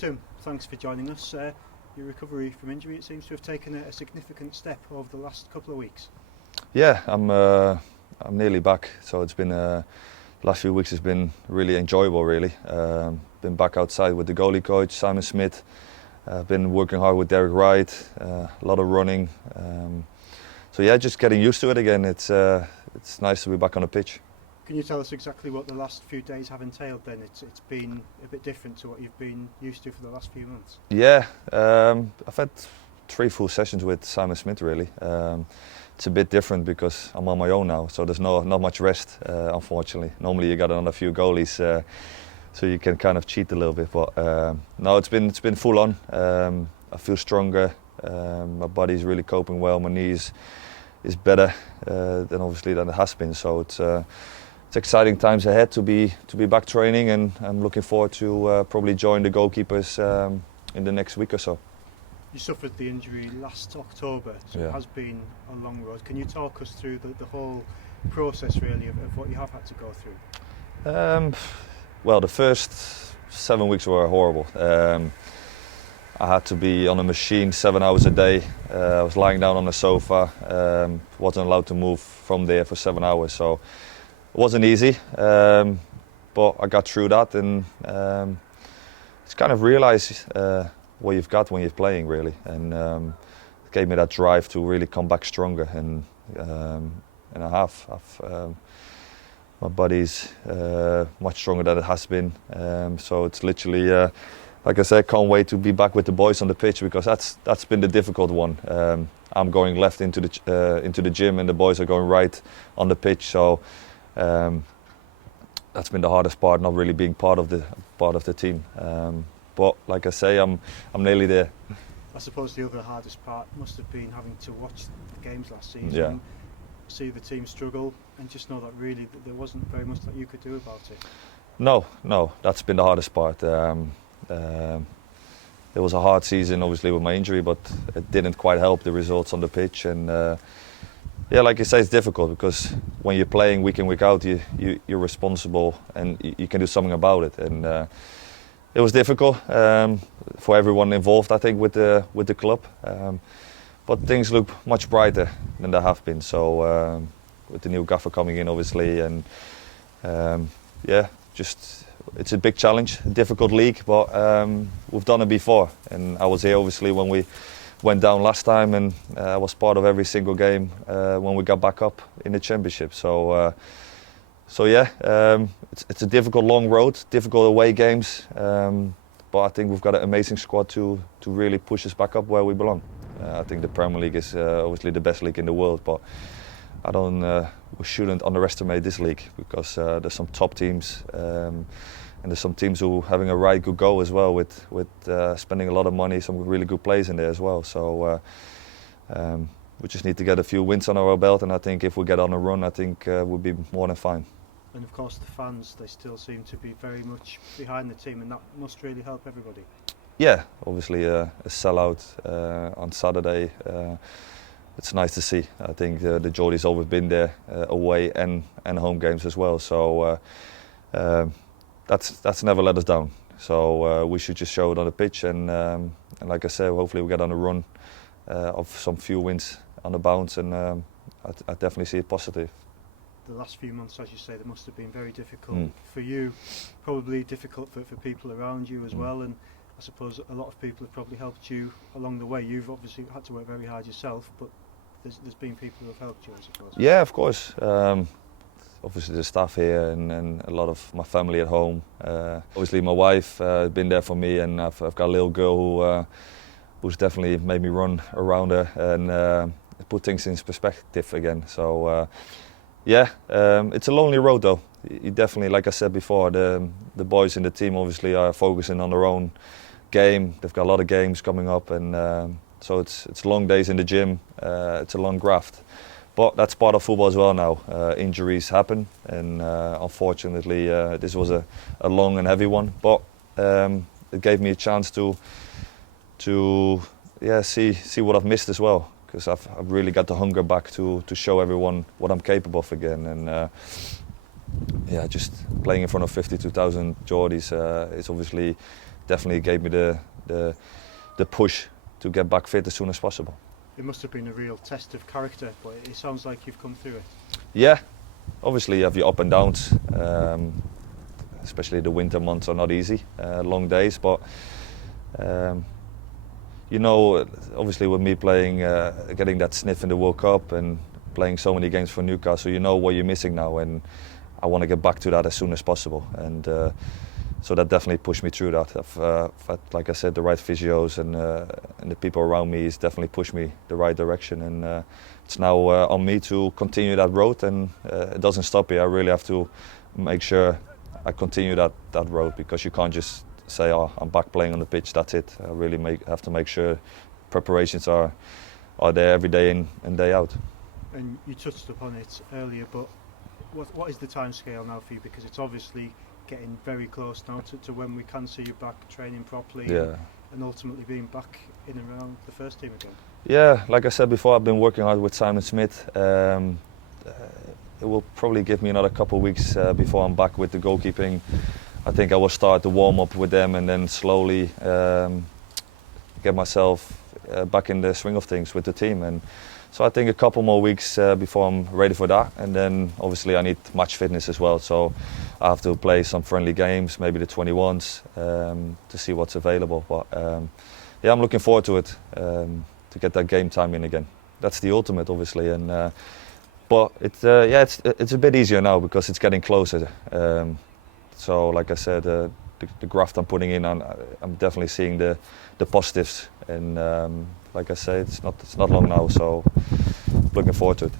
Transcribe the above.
Tim, thanks for joining us. Your recovery from injury, it seems to have taken a significant step over the last couple of weeks. Yeah, I'm nearly back. So it's been the last few weeks has been really enjoyable. Really, been back outside with the goalie coach Simon Smith. Been working hard with Derek Wright. A lot of running. So yeah, just getting used to it again. It's nice to be back on the pitch. Can you tell us exactly what the last few days have entailed then? It's been a bit different to what you've been used to for the last few months. Yeah, I've had 3 full sessions with Simon Smith really. It's a bit different because I'm on my own now, so there's not much rest, unfortunately. Normally you got another few goalies, so you can kind of cheat a little bit. But no, it's been full on. I feel stronger. My body's really coping well. My knees is better than it has been. So it's exciting times ahead to be back training, and I'm looking forward to probably join the goalkeepers in the next week or so. You suffered the injury last October, so It has been a long road. Can you talk us through the whole process really of what you have had to go through? Well, the first 7 weeks were horrible. I had to be on a machine 7 hours a day. I was lying down on the sofa, wasn't allowed to move from there for 7 hours, so it wasn't easy, but I got through that, and it's kind of realised what you've got when you're playing really, and it gave me that drive to really come back stronger, and I have. My body's much stronger than it has been, so it's literally, like I said, can't wait to be back with the boys on the pitch, because that's been the difficult one. I'm going left into the gym, and the boys are going right on the pitch, so that's been the hardest part, not really being part of the team. But like I say, I'm nearly there. I suppose the other hardest part must have been having to watch the games last season. Yeah. See the team struggle, and just know that really there wasn't very much that you could do about it. No, that's been the hardest part. It was a hard season, obviously, with my injury, but it didn't quite help the results on the pitch. And yeah, like you say, it's difficult because when you're playing week in, week out, you're responsible, and you can do something about it. And it was difficult for everyone involved, I think, with the club. But things look much brighter than they have been. So with the new gaffer coming in, obviously, and yeah, just it's a big challenge, a difficult league, but we've done it before. And I was here, obviously, when we went down last time, and I was part of every single game when we got back up in the championship. So yeah, it's a difficult long road, difficult away games, but I think we've got an amazing squad to really push us back up where we belong. I think the Premier League is obviously the best league in the world, but we shouldn't underestimate this league, because there's some top teams, and there's some teams who are having a right good go as well, with spending a lot of money, some really good players in there as well. So we just need to get a few wins on our belt, and I think if we get on a run, I think we'll be more than fine. And of course the fans, they still seem to be very much behind the team, and that must really help everybody. Yeah, obviously a sellout on Saturday. It's nice to see. I think the Geordie's always been there, away and home games as well. So that's never let us down. So we should just show it on the pitch, and like I said, hopefully we get on a run of some few wins on the bounce, and I definitely see it positive. The last few months, as you say, they must have been very difficult for you, probably difficult for people around you as well, and I suppose a lot of people have probably helped you along the way. You've obviously had to work very hard yourself, but there's been people who have helped you, I suppose. Yeah, of course. Obviously the staff here, and a lot of my family at home. Obviously my wife has been there for me, and I've got a little girl who's definitely made me run around her and put things in perspective again. So yeah, it's a lonely road though. You definitely, like I said before, the boys in the team obviously are focusing on their own game. They've got a lot of games coming up, and so it's long days in the gym. It's a long graft, but that's part of football as well now. Injuries happen, and unfortunately this was a long and heavy one, but it gave me a chance to see what I've missed as well, because I've really got the hunger back to show everyone what I'm capable of again. And yeah, just playing in front of 52,000 Geordies is obviously definitely gave me the push to get back fit as soon as possible. It must have been a real test of character, but it sounds like you've come through it. Yeah, obviously you have your up and downs, especially the winter months are not easy, long days, but you know, obviously with me playing, getting that sniff in the World Cup and playing so many games for Newcastle, you know what you're missing now, and I want to get back to that as soon as possible. And so that definitely pushed me through that. I've had, like I said, the right physios and the people around me has definitely pushed me the right direction. And it's now on me to continue that road, and it doesn't stop here. I really have to make sure I continue that road, because you can't just say, "Oh, I'm back playing on the pitch, that's it." I really have to make sure preparations are there every day in and day out. And you touched upon it earlier, but what is the time scale now for you? Because it's obviously getting very close now to when we can see you back training properly, Yeah. and ultimately being back in and around the first team again. Yeah, like I said before, I've been working hard with Simon Smith. It will probably give me another couple of weeks before I'm back with the goalkeeping. I think I will start the warm-up with them and then slowly get myself back in the swing of things with the team. And so I think a couple more weeks before I'm ready for that. And then obviously I need match fitness as well. So I have to play some friendly games, maybe the 21s, to see what's available. But yeah, I'm looking forward to it, to get that game time in again. That's the ultimate, obviously. And but it's a bit easier now because it's getting closer. So like I said, the graft I'm putting in, I'm definitely seeing the positives. And like I say, it's not long now, so looking forward to it.